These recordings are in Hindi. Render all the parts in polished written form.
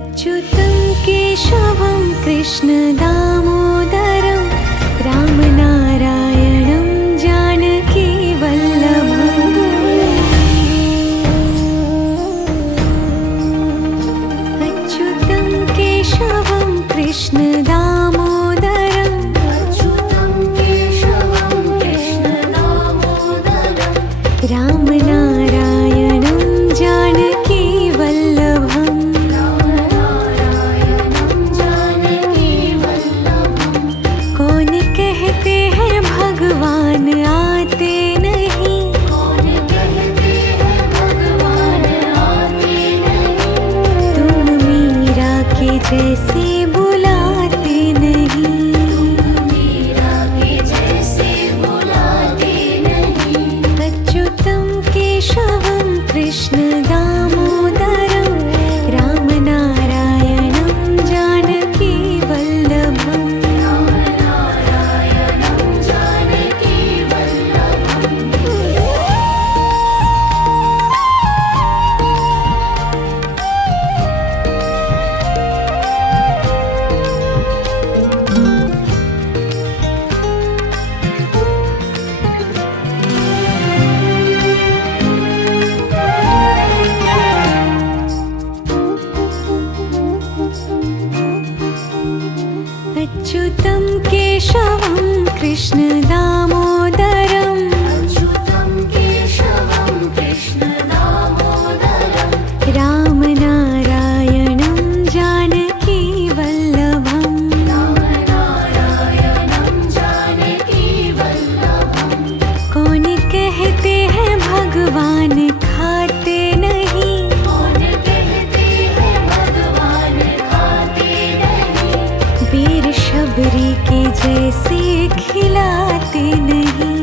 अच्युतं केशवं कृष्ण दामोदरं रामनारायणं जानकी वल्लभम्। अच्युतं केशवं कृष्ण दामोदरं रामनारायणं जानकी वल्लभम्। कौन कहते हैं भगवान आते नहीं, तुम मीरा के जैसे बुलाते नहीं। अच्युतं केशवं कृष्ण दामोदरं रामनारायणं जानकी वल्लभम्। अच्युतं केशवं कृष्ण दामोदरं रामनारायणं जानकी वल्लभम्। कौन कहते हैं भगवान खाते नहीं, वीर शबरी के जैसे खिलाते नहीं।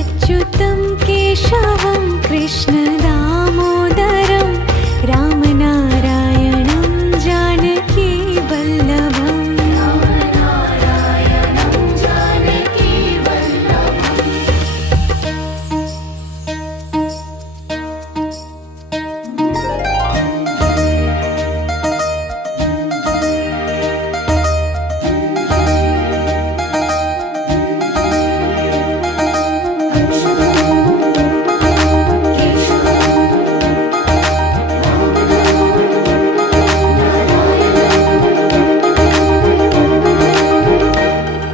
अच्युतं केशवं कृष्ण दामोदरं रामनारायणं जानकी वल्लभम्।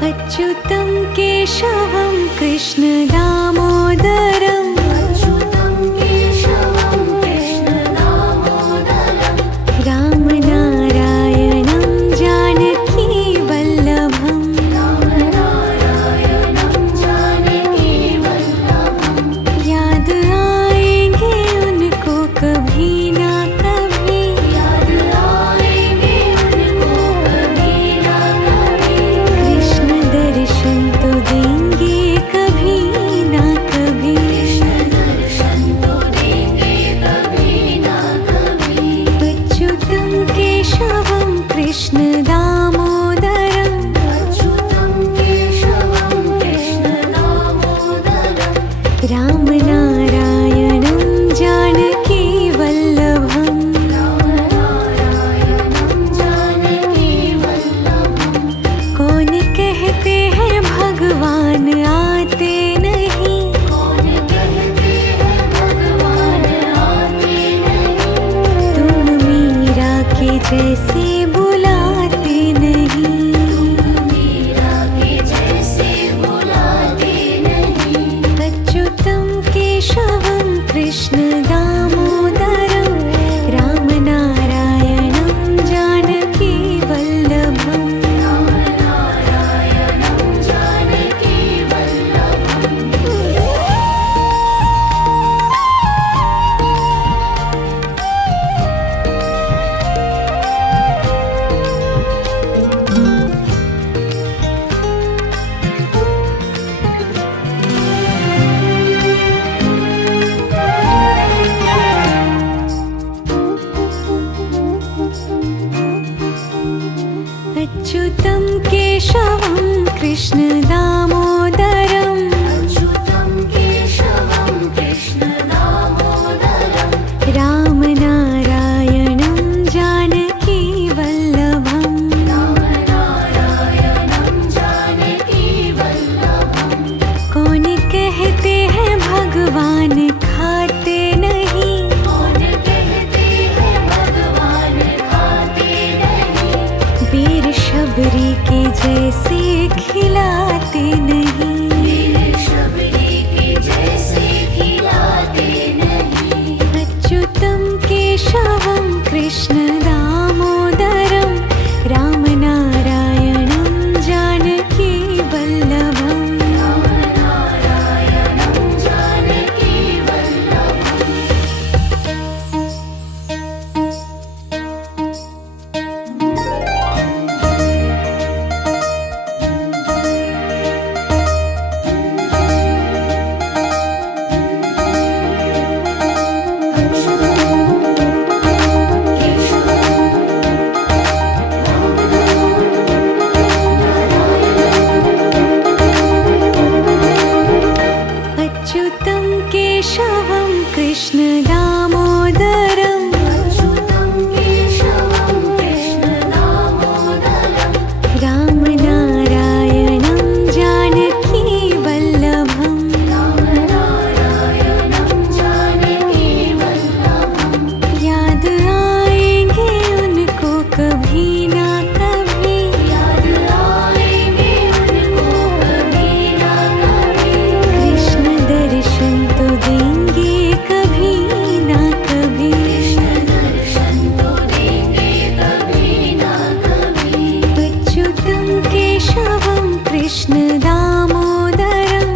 अच्युतं केशवं कृष्ण दामोदरं रामनारायणं जानकी वल्लभम्। याद आएंगे उनको कभी ना कभी, कृष्ण दर्शन तो देंगे कभी ना कभी। अच्युतं केशवं कृष्ण दामोदरं रामनारायणं जानकी वल्लभम्। कौन कहते हैं भगवान आते नहीं, तुम मीरा के जैसे बुलाते नहीं। अच्युतं केशवं कृष्ण दामोदरं रामनारायणं जानकी वल्लभम्। अच्युतं केशवं कृष्ण दामोदरं अच्युतं केशवं कृष्ण दामोदरं कृष्ण दामोदरं रामनारायणं जानकी वल्लभम् अच्युतं केशवं कृष्ण दामोदरं रामनारायणं जानकी वल्लभम् याद आएंगे उनको कभी ना कभी कृष्ण दर्शन तो देंगे कभी ना कभी अच्युतं केशवं कृष्ण दामोदरं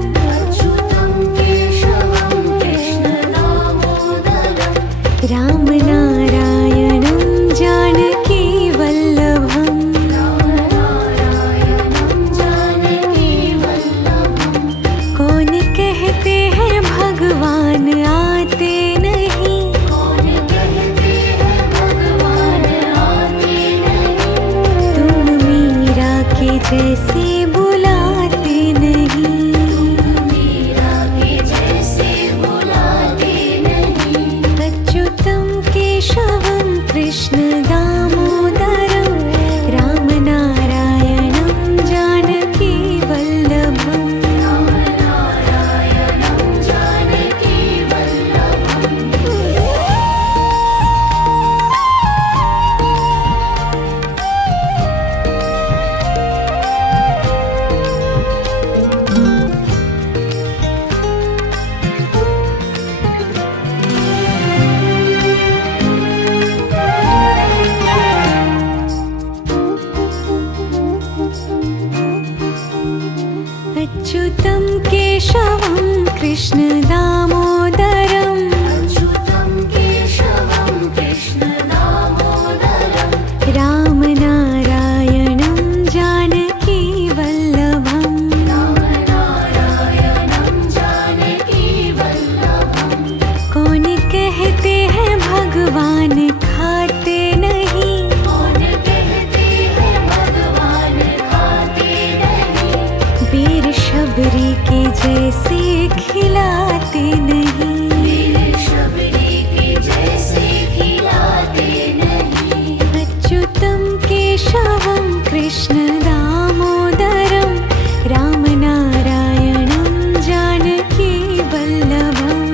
रामनारायणं जानकी वल्लभम् कौन कहते हैं भगवान आते नहीं तुम मीरा के जैसे बुलाते नहीं अच्युतं केशवं कृष्ण दामोदरं रामनारायणं जानकी वल्लभम् अच्युतं केशवं कृष्ण दामोदरं रामनारायणं जानकी वल्लभम् कौन कहते हैं भगवान खाते नहीं बेर शबरी के जैसे खिलाते नहीं अच्युतं केशवं कृष्ण दामोदरं रामनारायणं जानकी वल्लभम्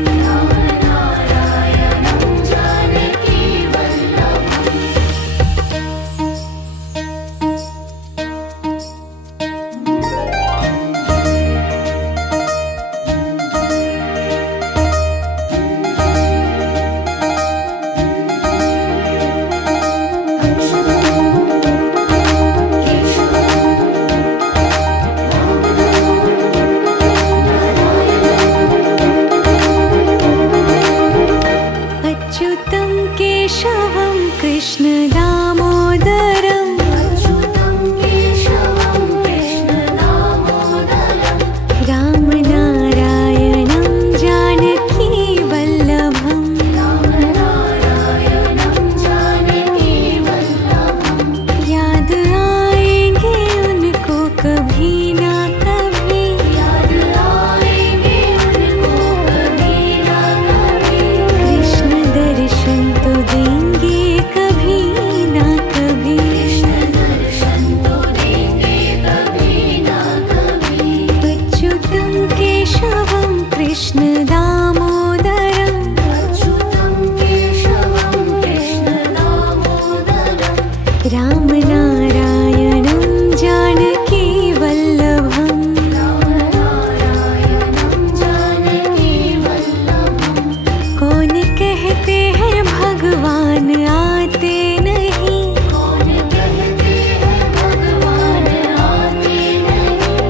कौन कहते हैं भगवान आते नहीं, कौन कहते हैं भगवान आते नहीं,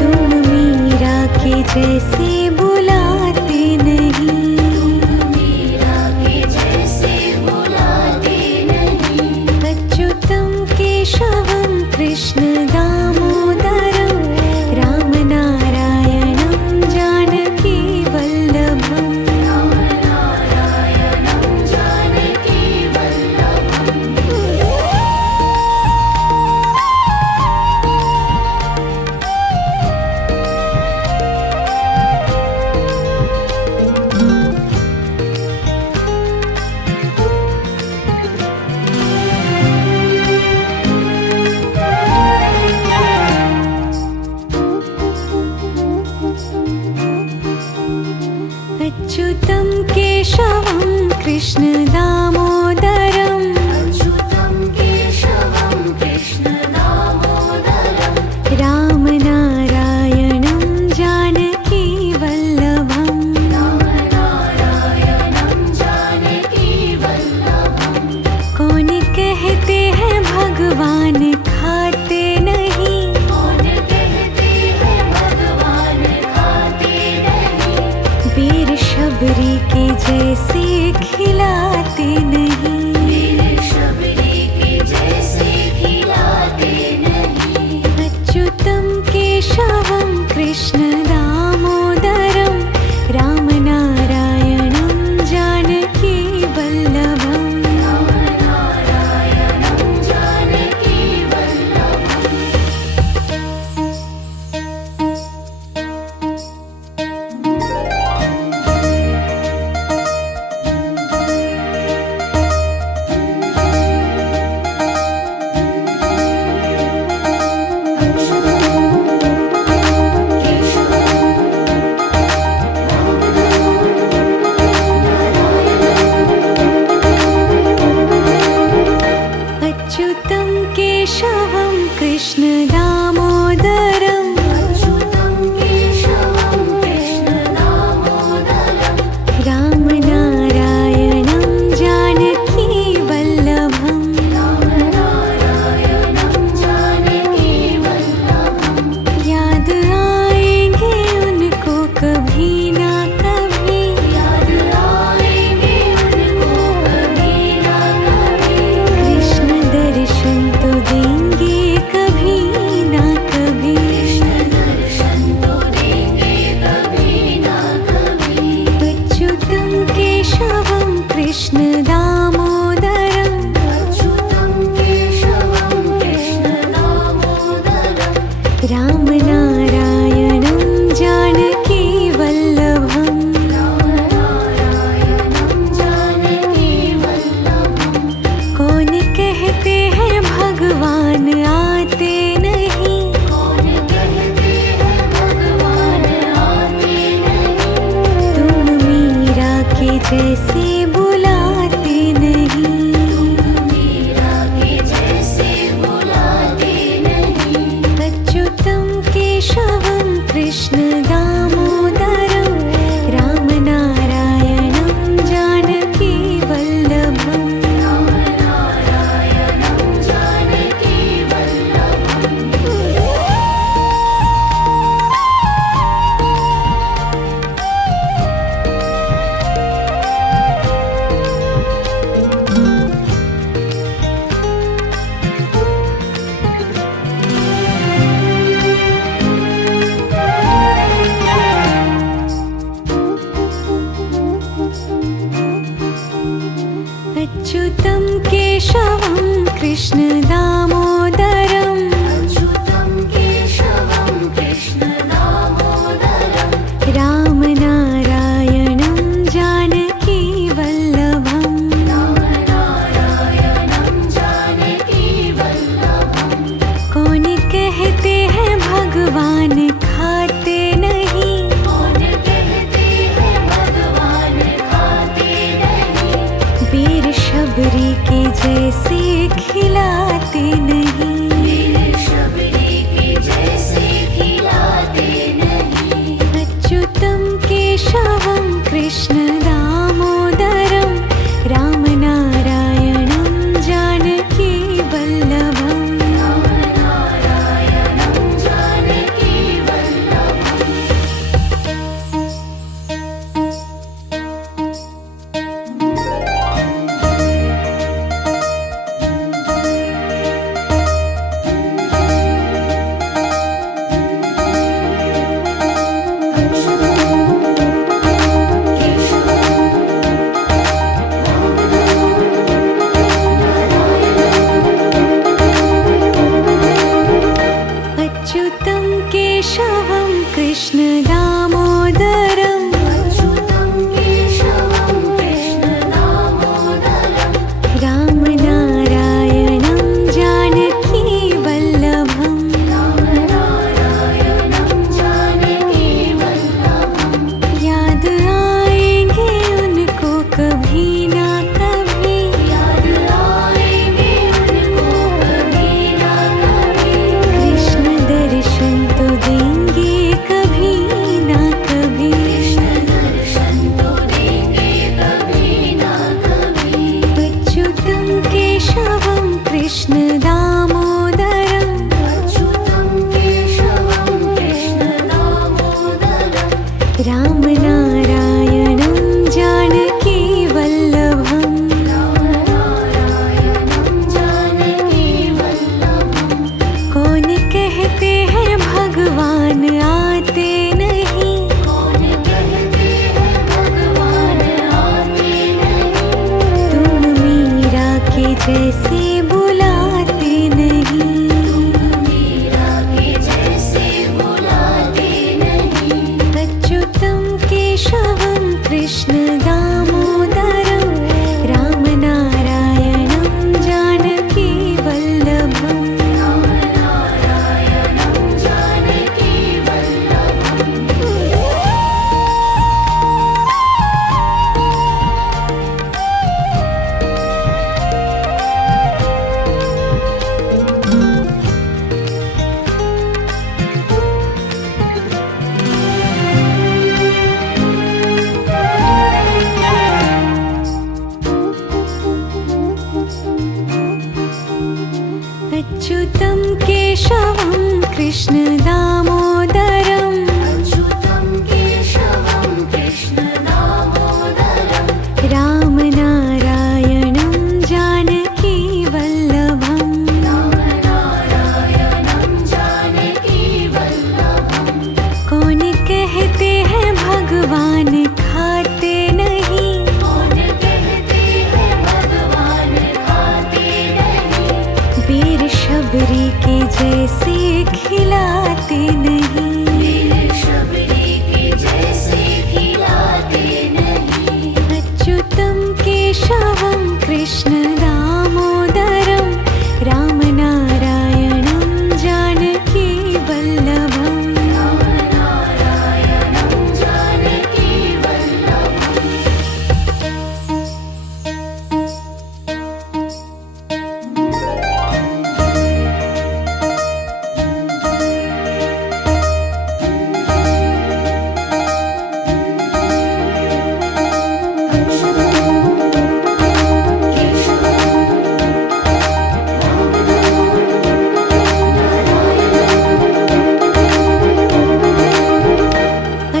तुम मीरा के जैसे बुलाते नहीं, मीरा के जैसे बुलाते नहीं। अच्युतम केशवम कृष्ण दामोदरम राम नारायणं जानकी वल्लभम। राम नारायणं जानकी वल्लभम्। अच्युतं केशवं कृष्ण दामोदरं अच्युतं केशवं कृष्ण दामोदरम्। राम नारायणं जानकी वल्लभम्। राम नारायणं जानकी वल्लभम्। कौन कहते हैं भगवान खाते नहीं, कौन कहते हैं भगवान खाते नहीं, वीर शबरी के जैसे खिलाते नहीं, वीर शबरी के जैसे खिलाते नहीं। अच्युतं केशवं कृष्ण दामोदरं राम नारायणं जानकी वल्लभम्। राम नारायणं जानकी वल्लभम्। अच्युतं केशवं कृष्ण दामोदरं अच्युतं केशवं कृष्ण दामोदरम्। राम नारायणं जानकी वल्लभम्। राम नारायणं जानकी वल्लभम्। याद आएंगे उनको कभी ना कभी, याद आएंगे उनको कभी ना कभी, कृष्ण दर्शन तो देंगे कभी ना कभी। कृष्ण दर्शन तो देंगे कभी ना कभी। अच्युतं केशवं कृष्ण दामोदरं अच्युतं केशवं कृष्ण दामोदरम्। राम नारायणं जानकी वल्लभम्। राम नारायणं जानकी वल्लभम्। कौन कहते हैं भगवान आते नहीं, कौन कहते हैं भगवान आते नहीं, तुम मीरा के जैसे बुलाते नहीं, मीरा के जैसे बुलाते नहीं। अच्युतं केशवं कृष्ण दामोदरं राम नारायणं जानकी वल्लभम्। राम नारायणं जानकी वल्लभम्। अच्युतं केशवं कृष्ण दामोदरं अच्युतं केशवं कृष्ण दामोदरम्। राम नारायणं जानकी वल्लभम्। राम नारायणं जानकी वल्लभम्। कौन कहते हैं भगवान खाते नहीं, कौन कहते हैं भगवान खाते नहीं, वीर शबरी के जैसे खिलाते नहीं, वीर शबरी के जैसे खिलाते नहीं। अच्युतं केशवं कृष्ण दामोदरं कृष्ण दामोदरम् अच्युतं केशवं कृष्ण दामोदरम् रामनारायणं जानकी वल्लभम् रामनारायणं जानकी वल्लभम् कौन कहते हैं भगवान आते नहीं कौन कहते हैं भगवान आते नहीं तुम मीरा के जैसे बुलाते नहीं मीरा के जैसे बुलाते नहीं अच्युतं केशवं कृष्ण दामोदरं रामनारायणं जानकी वल्लभम् रामनारायणं जानकी वल्लभम् अच्युतं केशवं कृष्ण दामोदरम् अच्युतं केशवं कृष्ण दामोदरम् रामनारायणं जानकी वल्लभम् रामनारायणं जानकी वल्लभम् कौन कहते हैं भगवान खाते नहीं कौन कहते हैं भगवान खाते नहीं वीर शबरी के जैसे खिलाते नहीं वीर शबरी के जैसे खिलाते नहीं अच्युतं केशवं कृष्ण दामोदरं रामनारायणं जानकी वल्लभम् रामनारायणं जानकी वल्लभम्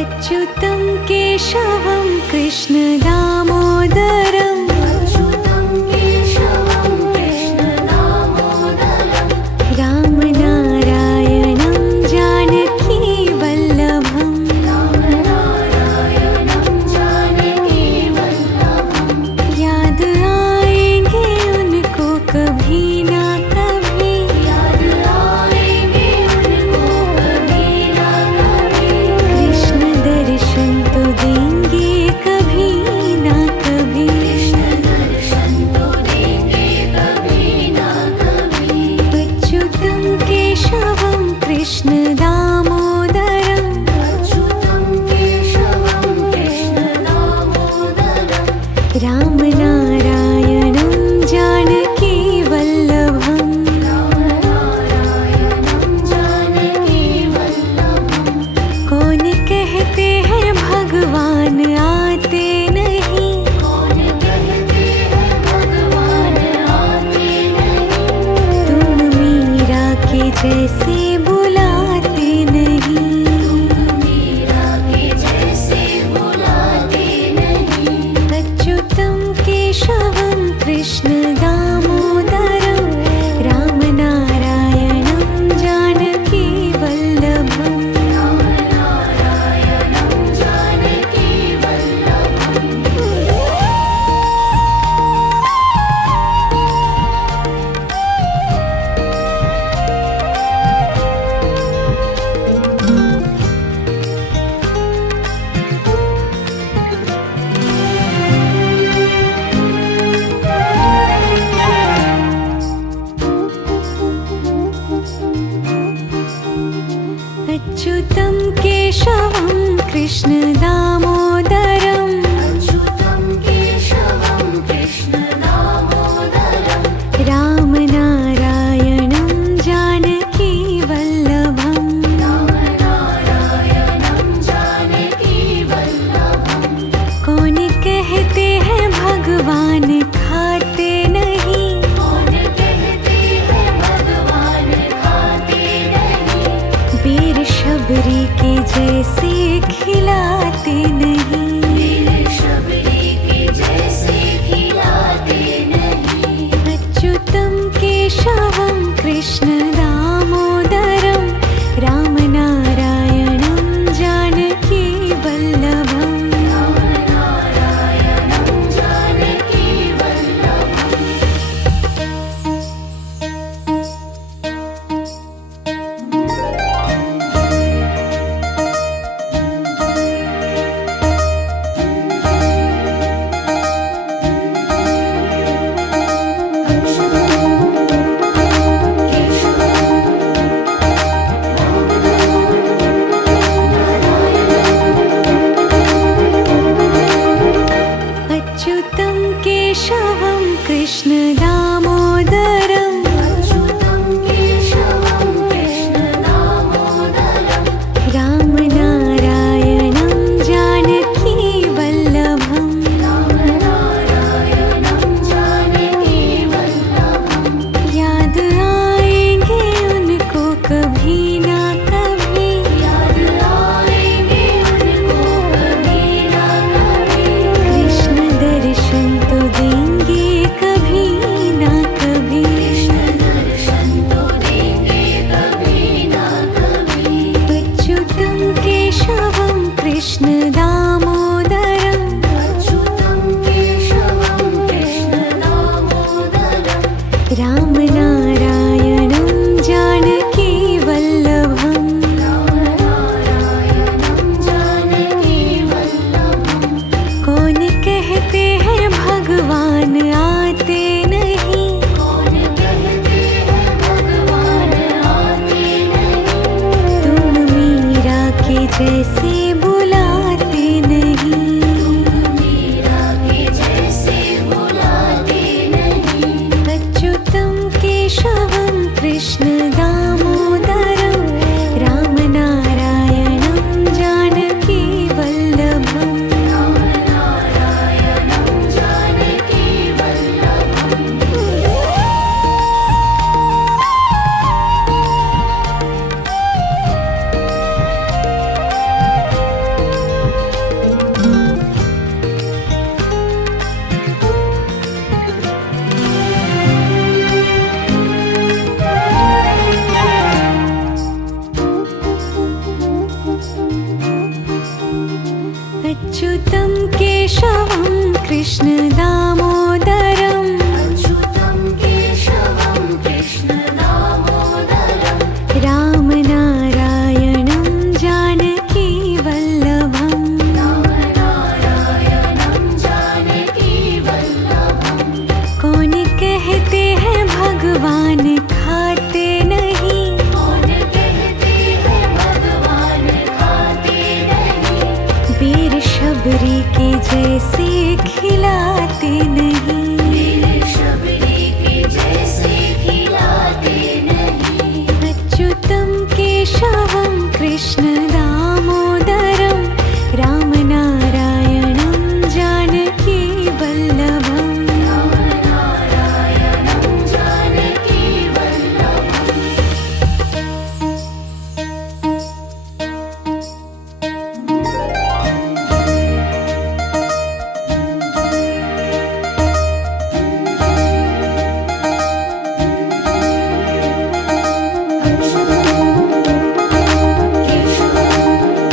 अच्युतं केशवं कृष्ण दामोदरम् अच्युतं केशवं कृष्ण दामोदरम् रामनारायणं जानकी वल्लभम् रामनारायणं जानकी वल्लभम् याद आएंगे उनको कभी ना कभी याद आएंगे उनको कभी ना कभी कृष्ण दर्शन तो देंगे कभी ना कभी कृष्ण दर्शन तो देंगे कभी ना कभी अच्युतं केशवं कृष्ण दामोदरम् अच्युतं केशवं कृष्ण दामोदरम् रामनारायणं जानकी वल्लभम् रामनारायणं जानकी वल्लभम् कौन कहते हैं भगवान आते नहीं कौन कहते हैं भगवान आते नहीं तुम मीरा के जैसे बुलाते नहीं मीरा के जैसे बुलाते नहीं अच्युतं केशवं कृष्ण दामोदरं रामनारायणं जानकी वल्लभम् रामनारायणं जानकी वल्लभम् अच्युतं केशवं कृष्ण दामोदरम् अच्युतं केशवं कृष्ण दामोदरम् रामनारायणं जानकी वल्लभम् रामनारायणं जानकी वल्लभम् कौन कहते हैं भगवान खाते नहीं कौन कहते केशवं कृष्णदामोदरं रामनारायणं जानकीवल्लभम् रामनारायणं जानकीवल्लभम् अच्युतं केशवं कृष्णदामोदरं अच्युतं केशवं कृष्णदामोदरं रामनारायणं जानकीवल्लभम् रामनारायणं जानकीवल्लभम् याद आएंगे उनको कभी ना कभी याद आएंगे उनको कभी ना कभी कृष्ण दर्शन तो देंगे कभी ना कभी कृष्ण दर्शन तो देंगे कभी ना कभी अच्युतं केशवं कृष्णदामोदरं अच्युतं केशवं कृष्णदामोदरं रामनारायणं जानकीवल्लभम् रामनारायणं जानकीवल्लभम् कौन कहते हैं भगवान आते नहीं कौन कहते हैं भगवान आते नहीं तुम मीरा के जैसे बुलाते नहीं मीरा के जैसे बुलाते नहीं अच्युतं केशवं कृष्णदामोदरं रामनारायणं जानकीवल्लभम् रामनारायणं जानकीवल्लभम् अच्युतं केशवं कृष्णदामोदरं अच्युतं केशवं कृष्णदामोदरं रामनारायणं जानकीवल्लभम् रामनारायणं जानकीवल्लभम् कौन कहते हैं भगवान खाते नहीं कौन कहते हैं भगवान खाते नहीं वीर शबरी के जैसे खिलाते नहीं मेरे शबरी के जैसे खिलाते नहीं अच्युतं केशवं कृष्णदामोदरं रामनारायणं जानकीवल्लभम् रामनारायणं जानकीवल्लभम् केशवं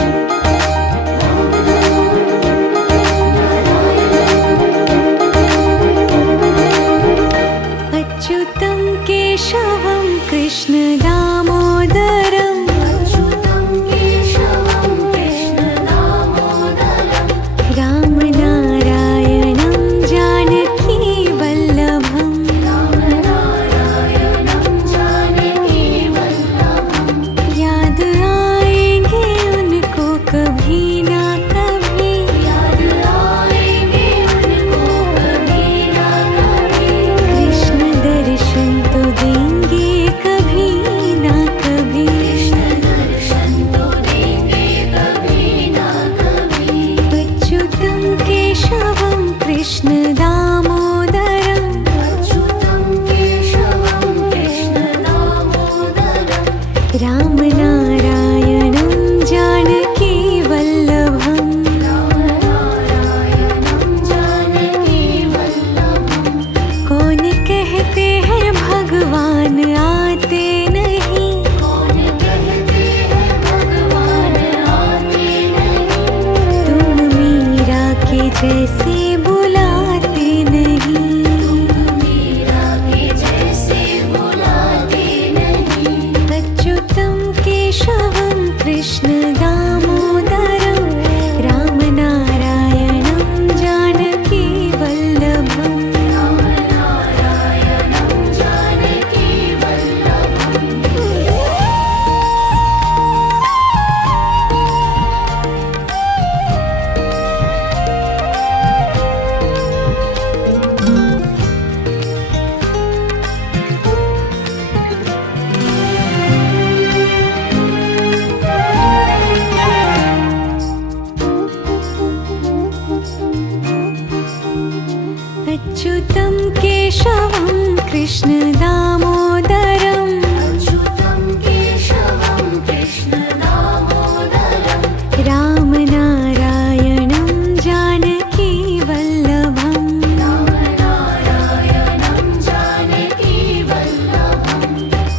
अच्युतं केशवं कृष्ण दामोदरं अच्युतं केशवं कृष्ण दामोदरं रामनारायणं जानकी वल्लभं रामनारायणं जानकी वल्लभं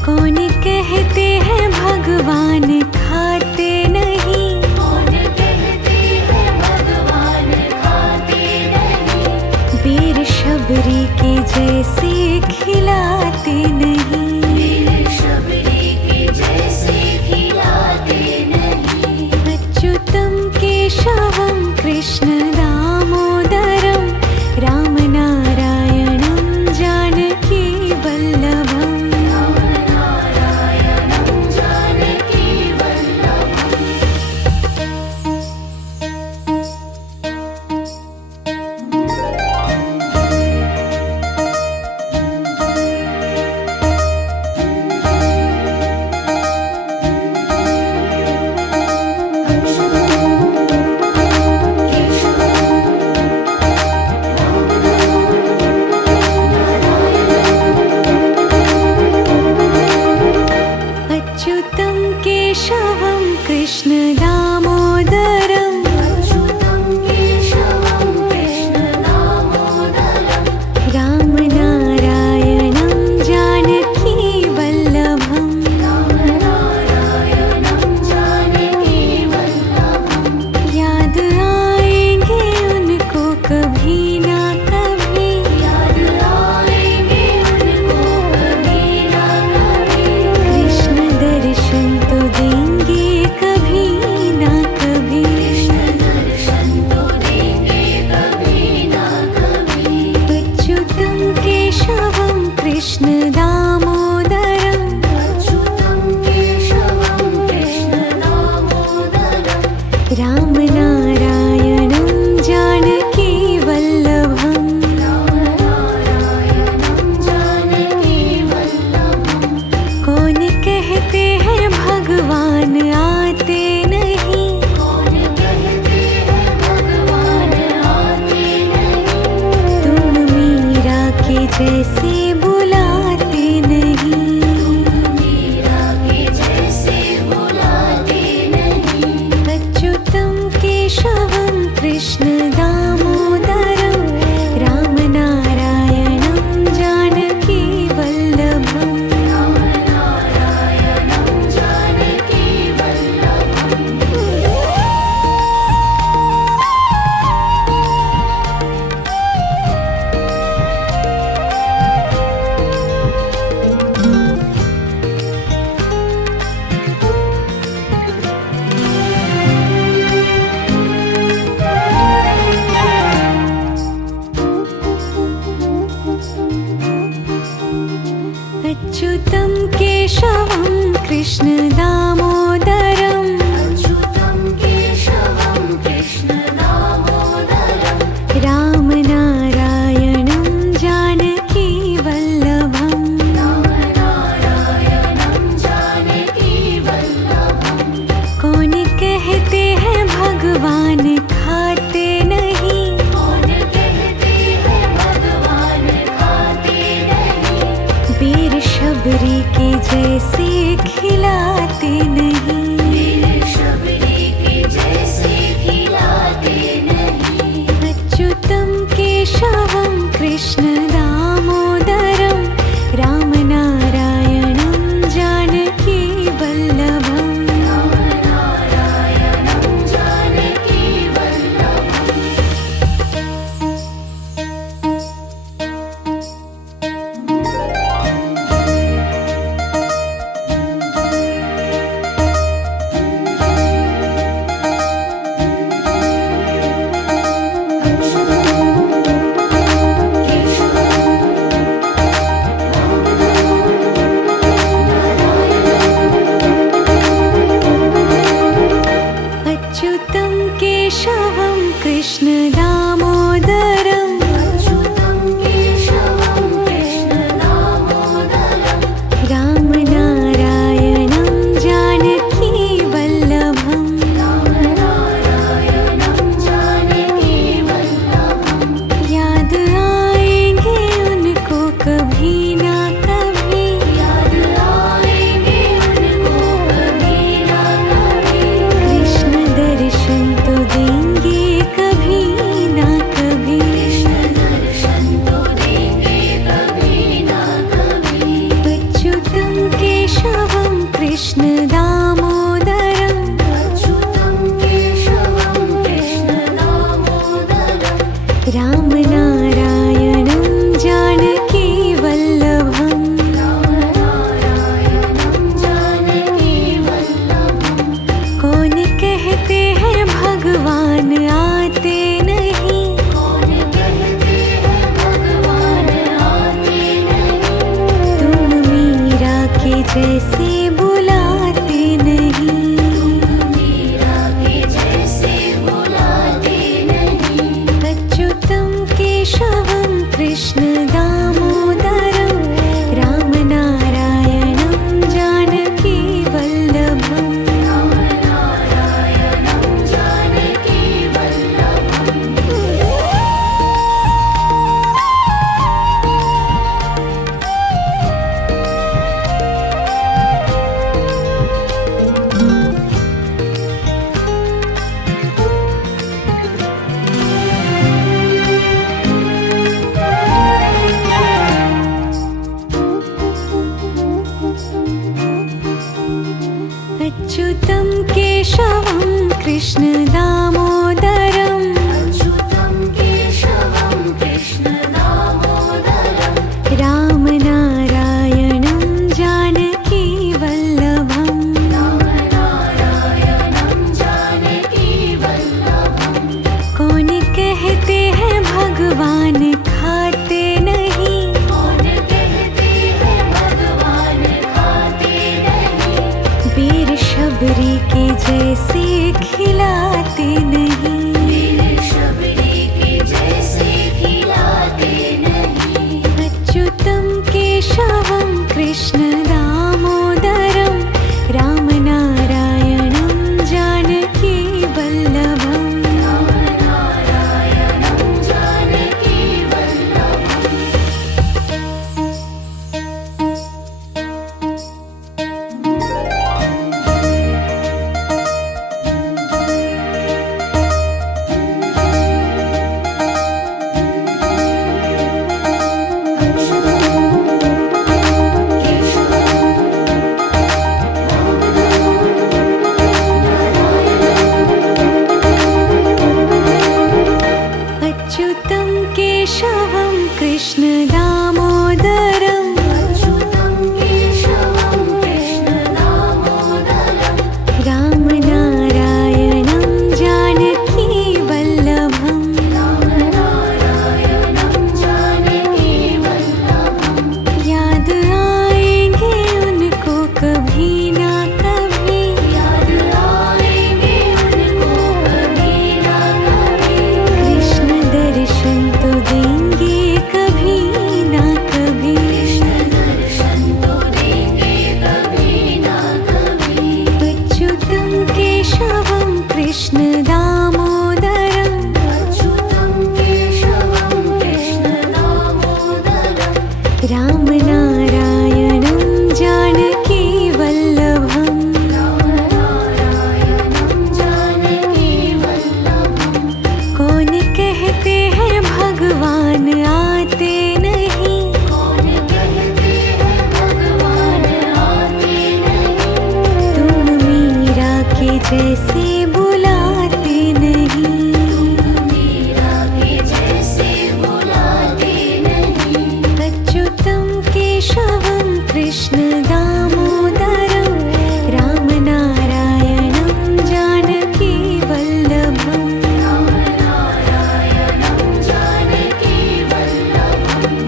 कौन कहते हैं भगवान खाते नहीं कौन कहते हैं भगवान खाते नहीं वीर शबरी के जैसे खिलाते नहीं वीर शबरी के जैसे खिलाते नहीं अच्युतं केशवं कृष्ण दामोदरं रामनारायणं जानकी वल्लभं रामनारायणं जानकी वल्लभं अच्युतं केशवं कृष्ण दामोदरं अच्युतं केशवं कृष्ण दामोदरं रामनारायणं जानकी वल्लभं रामनारायणं जानकी वल्लभं याद आएंगे उनको कभी ना कभी याद आएंगे उनको कभी ना कभी कृष्ण दर्शन तो देंगे कभी ना कभी कृष्ण दर्शन तो देंगे कभी ना कभी अच्युतं केशवं कृष्ण दामोदरं अच्युतं केशवं कृष्ण दामोदरं रामनारायणं जानकी वल्लभं रामनारायणं जानकी वल्लभं कौन कहते हैं भगवान आते नहीं कौन कहते हैं भगवान आते नहीं तुम मीरा के जैसे बुलाते नहीं मीरा के जैसे बुलाते नहीं अच्युतं केशवं कृष्ण दामोदरं रामनारायणं जानकी वल्लभं रामनारायणं जानकी वल्लभं अच्युतं केशवं कृष्ण दामोदरं अच्युतं केशवं कृष्ण दामोदरं रामनारायणं जानकी वल्लभं रामनारायणं जानकी वल्लभं कौन कहते हैं भगवान खाते नहीं कौन कहते हैं भगवान खाते नहीं वीर शबरी के जैसे खिलाते नहीं वीर शबरी के जैसे खिलाते नहीं अच्युतं केशवं कृष्ण दामोदरं रामनारायणं जानकी वल्लभं रामनारायणं जानकी वल्लभं केशवं जैसे बुलाते नहीं। मीरा के जैसे बुलाते नहीं। अच्युतं केशवं कृष्ण दामोदरं रामनारायणं जानकी वल्लभम्। रामनारायणं जानकी वल्लभम्। अच्युतं केशवं कृष्ण दामोदरं अच्युतं केशवं कृष्ण दामोदरं। रामनारायणं जानकी वल्लभम्। रामनारायणं जानकी वल्लभम्। कौन कहते हैं भगवान खाते नहीं। कौन कहते हैं भगवान खाते नहीं। वीर शबरी के जैसे खिलाते नहीं। वीर शबरी के जैसे खिलाते नहीं। अच्युतं केशवं कृष्ण दामोदरं रामनारायणं जानकी वल्लभम्। रामनारायणं जानकी वल्लभम्। अच्युतं केशवं कृष्ण दामोदरं अच्युतं केशवं कृष्ण दामोदरं। रामनारायणं जानकी वल्लभम्। रामनारायणं जानकी वल्लभम्। याद आएंगे उनको कभी ना कभी। याद आएंगे उनको कभी ना कभी। कृष्ण दर्शन तो देंगे कभी ना कभी। कृष्ण दर्शन तो देंगे कभी ना कभी। अच्युतं केशवं कृष्ण दामोदरं अच्युतं केशवं कृष्ण दामोदरं। रामनारायणं जानकी वल्लभम्। रामनारायणं जानकी वल्लभम्। कौन कहते हैं भगवान आते नहीं। कौन कहते हैं भगवान आते नहीं। तुम मीरा के जैसे बुलाते नहीं। मीरा के जैसे बुलाते नहीं। अच्युतं केशवं कृष्ण दामोदरं रामनारायणं जानकी वल्लभम्। रामनारायणं जानकी वल्लभम्।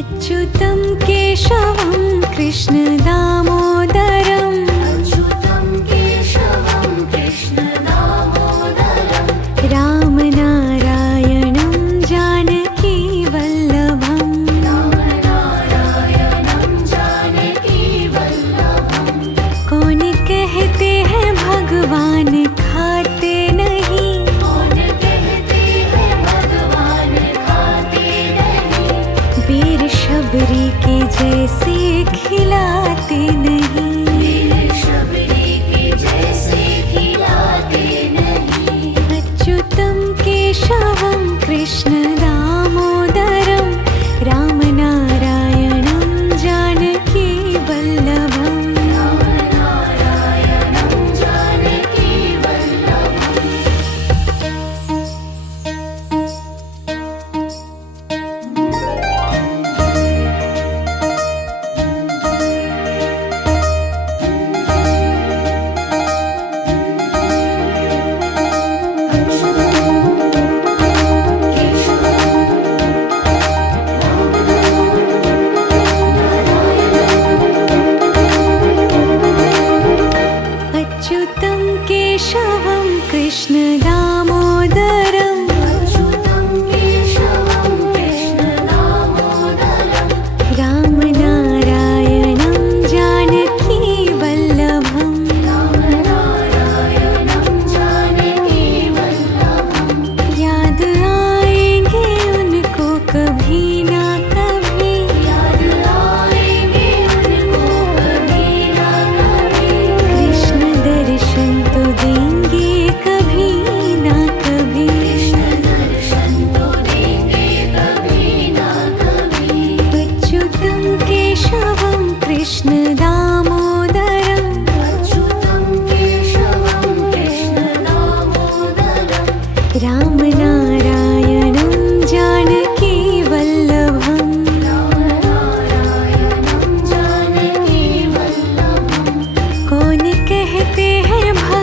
अच्युतं केशवं कृष्ण दामोदरं अच्युतं केशवं कृष्ण दामोदरं। रामनारायणं जानकी वल्लभम्। रामनारायणं जानकी वल्लभम्। कौन कहते हैं भगवान खाते नहीं। कौन कहते हैं भगवान खाते नहीं। वीर शबरी के जैसे खिलाते नहीं। वीर शबरी के जैसे खिलाते नहीं। अच्युतं केशवं कृष्ण दामोदरं रामनारायणं जानकी वल्लभम्। रामनारायणं जानकी वल्लभम्।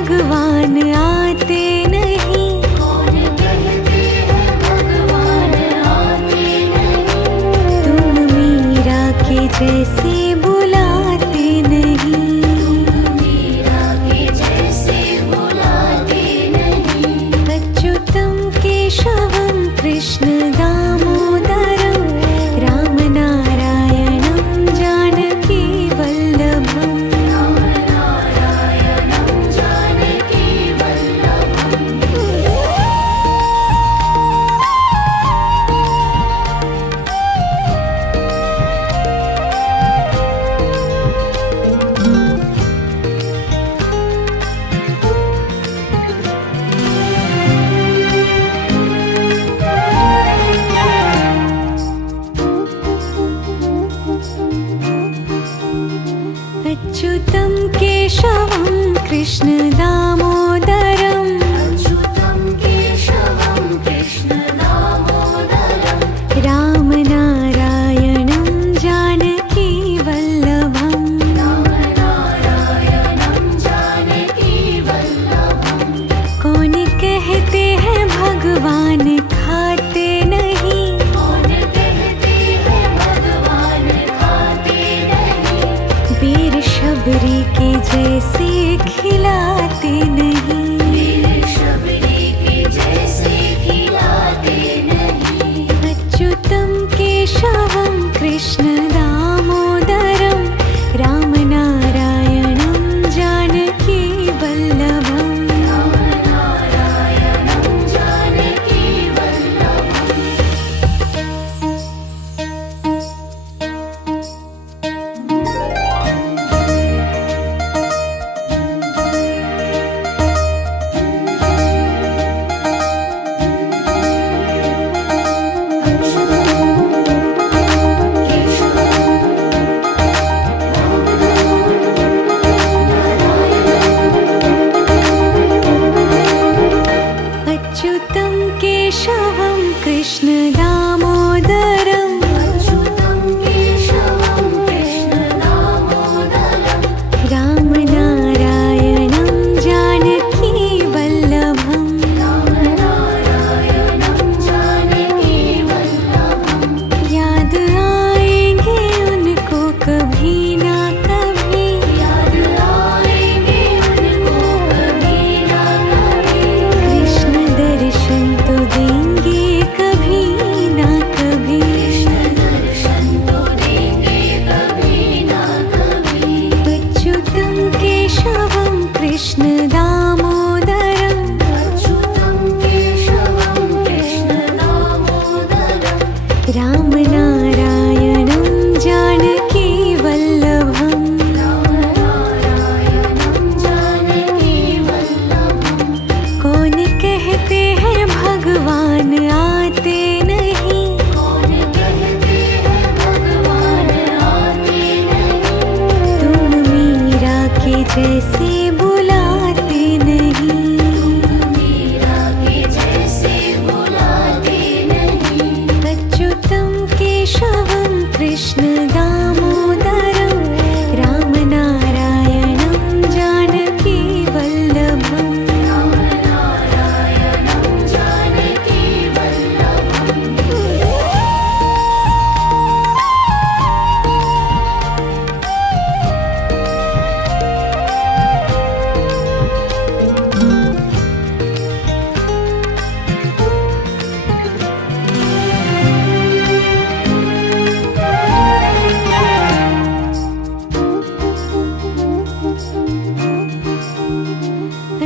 भगवान आते नहीं। कौन कहते हैं भगवान आते नहीं। तुम मीरा के जैसे बुलाते नहीं। मीरा के जैसे बुलाते नहीं। अच्युतं केशवं कृष्ण दामोदरं रामनारायणं जानकी वल्लभम्। रामनारायणं जानकी वल्लभम्। अच्युतं केशवं कृष्ण दामोदरं अच्युतं केशवं कृष्ण दामोदरं। रामनारायणं जानकी वल्लभम्। रामनारायणं जानकी वल्लभम्। कौन कहते हैं भगवान खाते नहीं। कौन कहते हैं भगवान खाते नहीं। वीर शबरी के जैसे खिलाते नहीं। वीर शबरी के जैसे खिलाते नहीं। अच्युतं केशवं कृष्ण दामोदरं रामनारायणं जानकी वल्लभम्। रामनारायणं जानकी वल्लभम्। अच्युतं केशवं कृष्ण दामोदरं अच्युतं केशवं कृष्ण दामोदरं। रामनारायणं जानकी वल्लभम्। रामनारायणं जानकी वल्लभम्। याद आएंगे उनको कभी ना कभी। याद आएंगे उनको कभी ना कभी। कृष्ण दर्शन तो देंगे कभी ना कभी। कृष्ण दर्शन तो देंगे कभी ना कभी। अच्युतं केशवं कृष्ण दामोदरं अच्युतं केशवं कृष्ण दामोदरं। रामनारायणं जानकी वल्लभम्। रामनारायणं जानकी वल्लभम्। कौन कहते हैं भगवान आते नहीं। कौन कहते हैं भगवान आते नहीं। तुम मीरा के जैसे बुलाते नहीं। मीरा के जैसे बुलाते नहीं। अच्युतं केशवं कृष्ण दामोदरं रामनारायणं जानकी वल्लभम्। रामनारायणं जानकी वल्लभम्।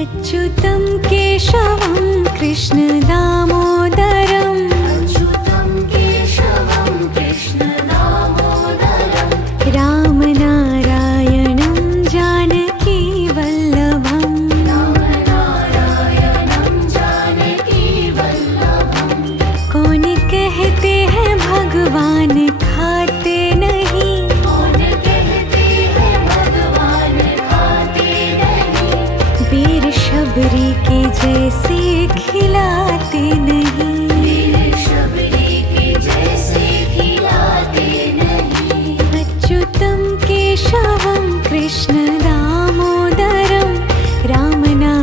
अच्युतं केशवं कृष्ण दामोदरं अच्युतं केशवं कृष्ण दामोदरं। रामनारायणं जानकी वल्लभम्। रामनारायणं जानकी वल्लभम्। कौन कहते हैं भगवान खाते नहीं। कौन कहते हैं भगवान खाते नहीं। वीर शबरी के जैसे खिलाते नहीं। वीर शबरी के जैसे खिलाते नहीं। अच्युतं केशवं कृष्ण दामोदरं रामनारायणं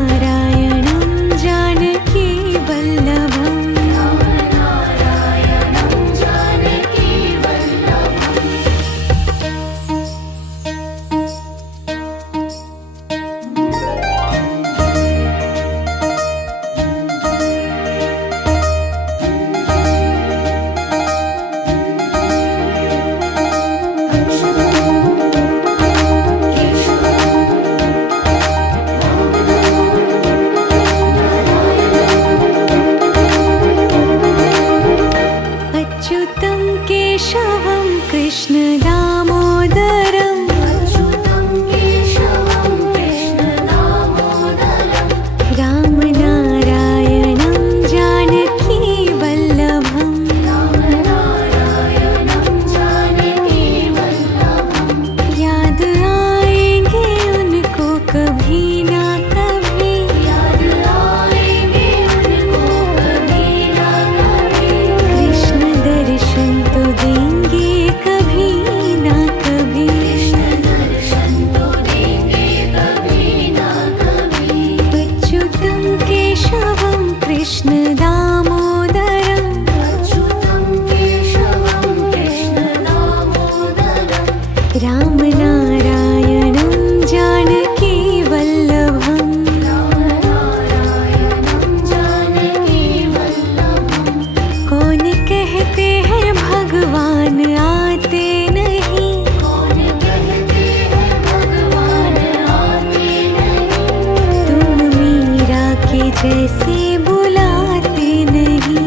जैसे बुलाते नहीं।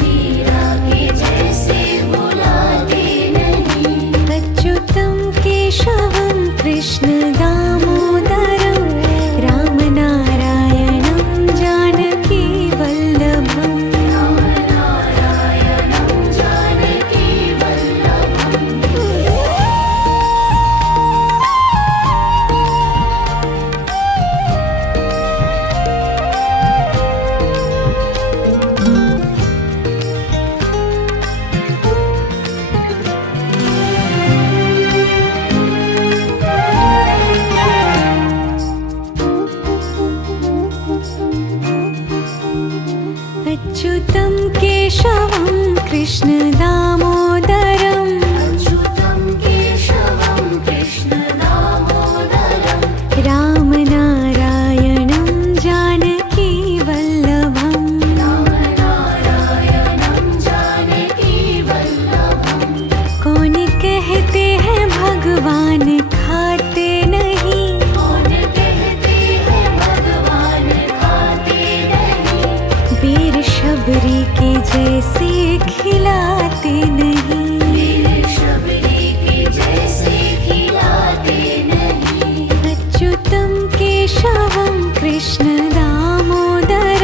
मीरा के जैसे बुलाते नहीं। अच्युतं केशवं कृष्ण दामोदरं रामनारायणं जानकी वल्लभम्। रामनारायणं जानकी वल्लभम्। अच्युतं केशवं कृष्ण दामोदरं अच्युतं केशवं कृष्ण दामोदरं। रामनारायणं जानकी वल्लभम्। रामनारायणं जानकी वल्लभम्। कौन कहते हैं भगवान खाते नहीं। कौन कहते हैं भगवान खाते नहीं। वीर शबरी के जैसे खिलाते नहीं। वीर शबरी के जैसे खिलाते नहीं। अच्युतं केशवं कृष्ण दामोदरं